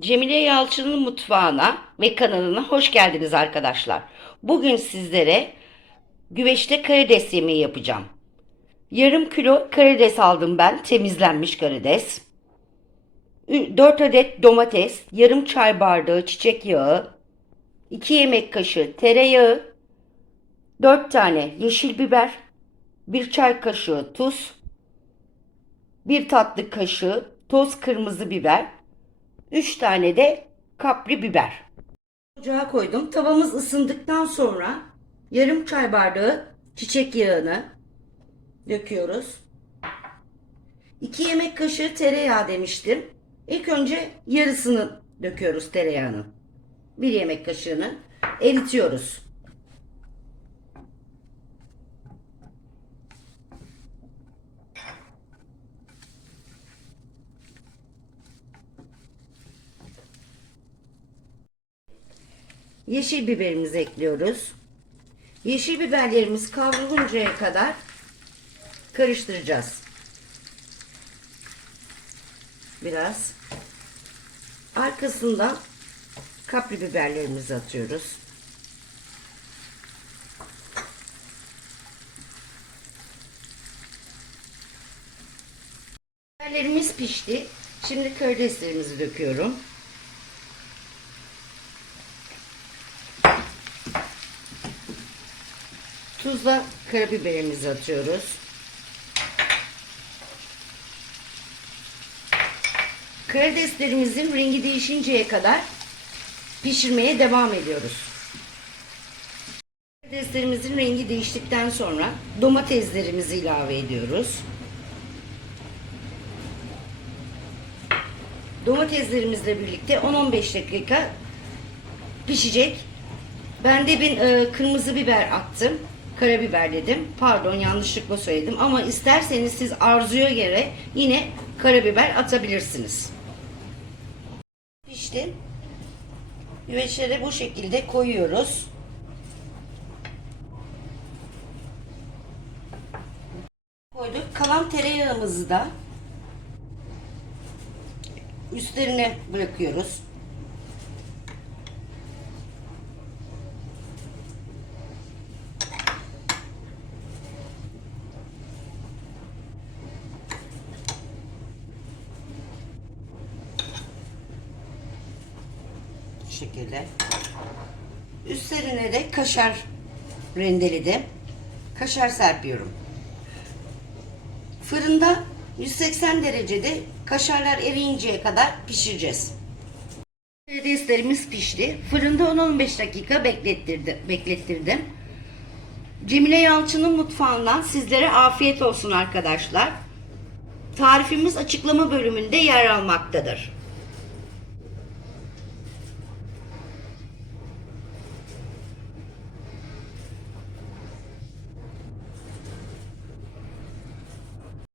Cemile Yalçın'ın mutfağına ve kanalına hoş geldiniz arkadaşlar. Bugün sizlere güveçte karides yemeği yapacağım. Yarım kilo karides aldım ben, temizlenmiş karides. 4 adet domates, yarım çay bardağı çiçek yağı, 2 yemek kaşığı tereyağı, 4 tane yeşil biber, 1 çay kaşığı tuz, 1 tatlı kaşığı toz kırmızı biber, 3 tane de kapri biber. Ocağa koydum. Tavamız ısındıktan sonra yarım çay bardağı çiçek yağını döküyoruz. 2 yemek kaşığı tereyağı demiştim. İlk önce yarısını döküyoruz tereyağının. 1 yemek kaşığını eritiyoruz. Yeşil biberimizi ekliyoruz. Yeşil biberlerimiz kavruluncaya kadar karıştıracağız. Biraz. Arkasından kapri biberlerimizi atıyoruz. Biberlerimiz pişti. Şimdi karideslerimizi döküyorum. Tuzla karabiberimizi atıyoruz. Karideslerimizin rengi değişinceye kadar pişirmeye devam ediyoruz. Karideslerimizin rengi değiştikten sonra domateslerimizi ilave ediyoruz. Domateslerimizle birlikte 10-15 dakika pişecek. Ben de bir e, kırmızı biber attım. Karabiber dedim. Pardon yanlışlıkla söyledim. Ama isterseniz siz arzuya göre yine karabiber atabilirsiniz. Pişti. Güveçleri bu şekilde koyuyoruz. Koyduk. Kalan tereyağımızı da üstlerine bırakıyoruz. Şekilde. Üstlerine de kaşar rendeledim. Kaşar serpiyorum. Fırında 180 derecede kaşarlar eriyinceye kadar pişireceğiz. Karideslerimiz pişti. Fırında 10-15 dakika beklettirdim. beklettirdim. Cemile Yalçın'ın mutfağından sizlere afiyet olsun arkadaşlar. Tarifimiz açıklama bölümünde yer almaktadır.